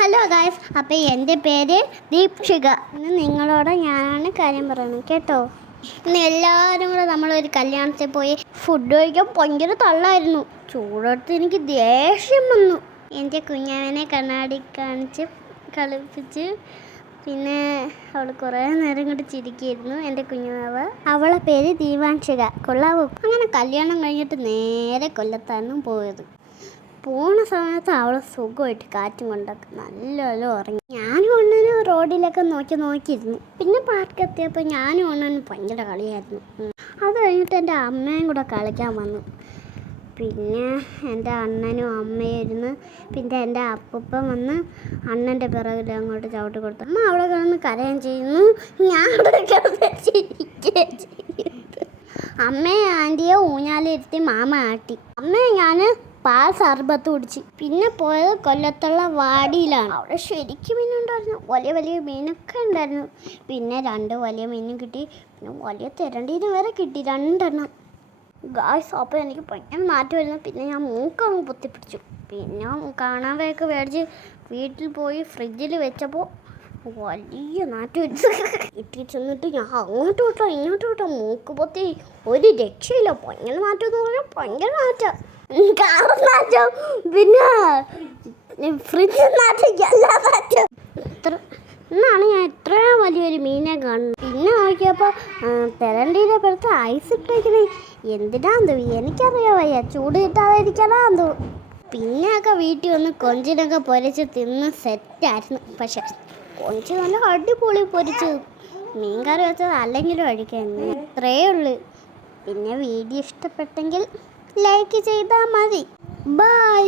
Hello guys, അപ്പോൾ എൻ്റെ പേര് ദീപ്ഷിക. ഇന്ന് നിങ്ങളോട് ഞാനാണ് കാര്യം പറയുന്നത് കേട്ടോ. ഇന്ന് എല്ലാവരും കൂടെ നമ്മളൊരു കല്യാണത്തിൽ പോയി ഫുഡ് കഴിക്കാൻ ഭയങ്കര തള്ളായിരുന്നു. ചൂടെടുത്ത് എനിക്ക് ദേഷ്യം വന്നു. എൻ്റെ കുഞ്ഞാവനെ കണ്ണാടി കാണിച്ച് കളിപ്പിച്ച് പിന്നെ അവൾ കുറേ നേരം കൊണ്ട് ചിരിക്കായിരുന്നു. എൻ്റെ കുഞ്ഞുമാവ്, അവളെ പേര് ദീപാൻഷിക. കൊള്ളാവൂ. അങ്ങനെ കല്യാണം കഴിഞ്ഞിട്ട് നേരെ കൊല്ലത്താണ് പോയത്. പോണ സമയത്ത് അവൾ സുഖമായിട്ട് കാറ്റും കൊണ്ടൊക്കെ നല്ലോണം ഉറങ്ങി. ഞാനും അണ്ണനും റോഡിലൊക്കെ നോക്കിയിരുന്നു. പിന്നെ പാർക്കെത്തിയപ്പോൾ ഞാനും അണ്ണനും ഭയങ്കര കളിയായിരുന്നു. അത് കഴിഞ്ഞിട്ട് എൻ്റെ അമ്മയും കൂടെ കളിക്കാൻ വന്നു. പിന്നെ എൻ്റെ അണ്ണനും അമ്മയും ഇരുന്ന് പിന്നെ എൻ്റെ അപ്പൂപ്പൻ വന്ന് അണ്ണൻ്റെ പിറകിൽ അങ്ങോട്ട് ചവിട്ടി കൊടുത്തു. അമ്മ അവിടെ കിടന്ന് കരയും ചെയ്യുന്നു, ഞാൻ അവിടെ കിടന്ന് ചിരിക്കുകയും ചെയ്യുന്നു. അമ്മയെ ആൻറ്റിയെ ഊഞ്ഞാലിരുത്തി മാമ ആട്ടി. അമ്മയെ ഞാൻ പാൽ സർബത്ത് കുടിച്ച്. പിന്നെ പോയത് കൊല്ലത്തുള്ള വാടിയിലാണ്. അവിടെ ശരിക്കും മീനുണ്ടായിരുന്നു. വലിയ വലിയ മീനൊക്കെ ഉണ്ടായിരുന്നു. പിന്നെ 2 വലിയ മീനും കിട്ടി. പിന്നെ വലിയ തിരണ്ടീന് വരെ കിട്ടി, 2 എണ്ണം. ഗായ്സ്, അപ്പോൾ എനിക്ക് ഭയങ്കര മാറ്റമായിരുന്നു. പിന്നെ ഞാൻ മൂക്കങ്ങ് പൊത്തിപ്പിടിച്ചു. പിന്നെ കാണാൻ വേക്ക് മേടിച്ച് വീട്ടിൽ പോയി ഫ്രിഡ്ജിൽ വെച്ചപ്പോൾ വലിയ നാറ്റം ഇട്ടി ചെന്നിട്ട് ഞാൻ അങ്ങോട്ട് വിട്ടോ ഇങ്ങോട്ട് വിട്ടോ മൂക്ക് പൊത്തി ഒരു രക്ഷയില്ല. ഭയങ്കര നാറ്റം എന്ന് പറഞ്ഞാൽ ഭയങ്കര നാറ്റം. കാറ് നാറ്റം, പിന്നെ ഫ്രിഡ്ജ് നാറ്റം, എല്ലാ നാറ്റം. എന്നാണ് ഞാൻ ഇത്രയും വലിയൊരു മീനെ കാണുന്നത്. പിന്നെ നോക്കിയപ്പോൾ തെരണ്ടീൻ്റെ പുറത്ത് ഐസ് ഇട്ടേക്കണേ. എന്തിനാന്ന് എനിക്കറിയാൻ വയ്യ. ചൂട് കിട്ടാതിരിക്കാനാന്ന്. പിന്നെയൊക്കെ വീട്ടിൽ വന്ന് കൊഞ്ചിനൊക്കെ പൊരിച്ച് തിന്ന് സെറ്റായിരുന്നു. പക്ഷെ കൊഞ്ച് നല്ല അടിപൊളി പൊരിച്ച്. മീൻ കറി വെച്ചത് അല്ലെങ്കിലും കഴിക്കായിരുന്നു. ഇത്രയേ ഉള്ളൂ. പിന്നെ വീഡിയോ ഇഷ്ടപ്പെട്ടെങ്കിൽ ലൈക്ക് ചെയ്താൽ മതി. ബൈ.